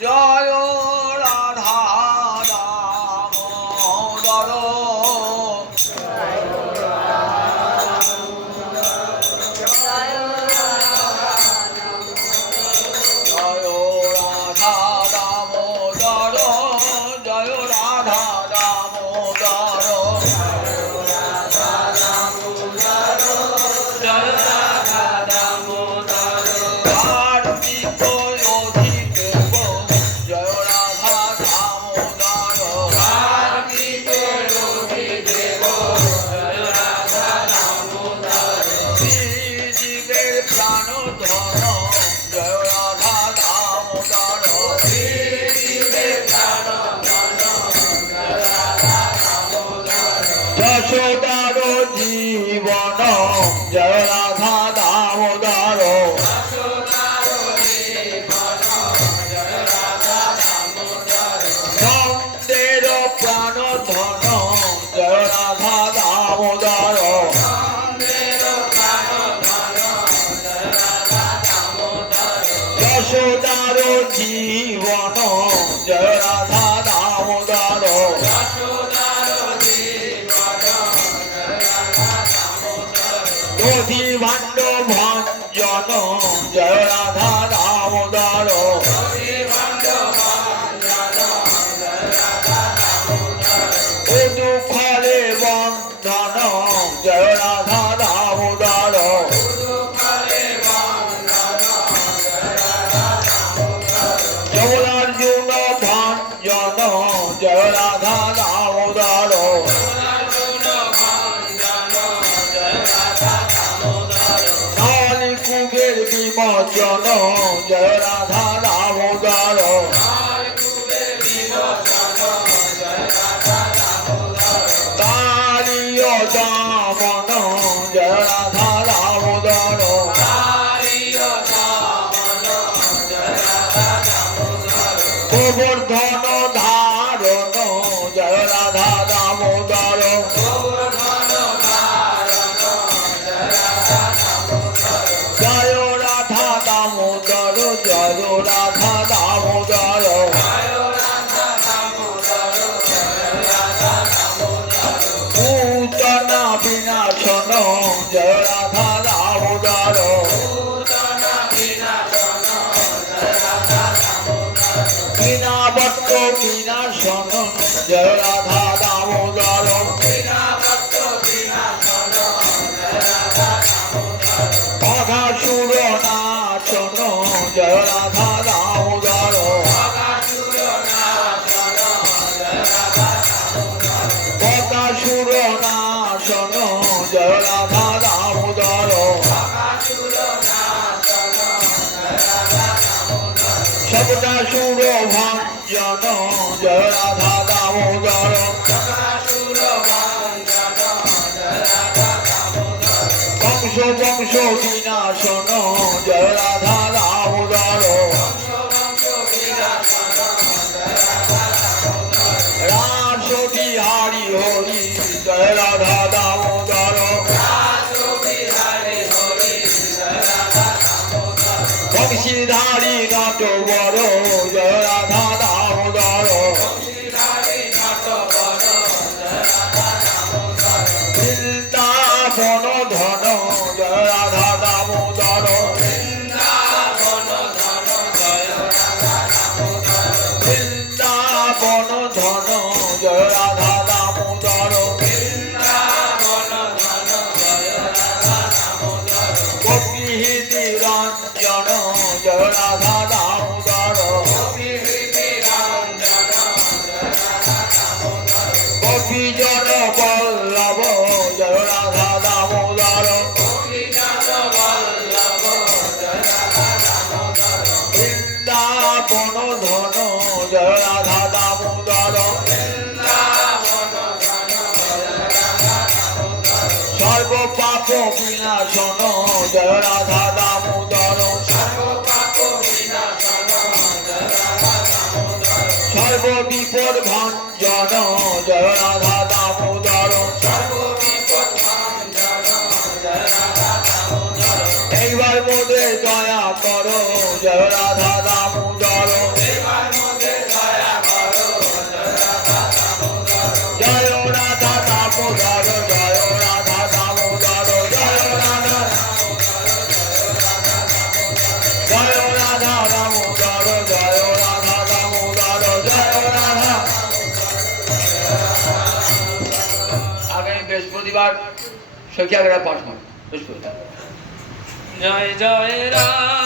জয় যশোদার জীবন জয় রাধা দামোদর দধি ভাণ্ড ভঞ্জন বিমোচন জয় রাধা দামোদর কালীয় দামন জয় রাধা গোবর্ধন বিনাশন জয় রাধা দামোদর। অঘাসুর নাশন জয় রাধা দামোদর। অঘাসুর নাশন জয় রাধা দামোদর। সবদাসুর ভঞ্জন জয় রাধা দামোদর বংশ বংশ বিনাশন জয় রাধা দামোদর সর্ব পাপ বিনাশন জয় রাধা বিপদ ভঞ্জন জয় রাধা দামোদর এইবার মোদের দয়া করো জয় রাধা দামোদর बार संख्या गणा पाठ मान जय जय राम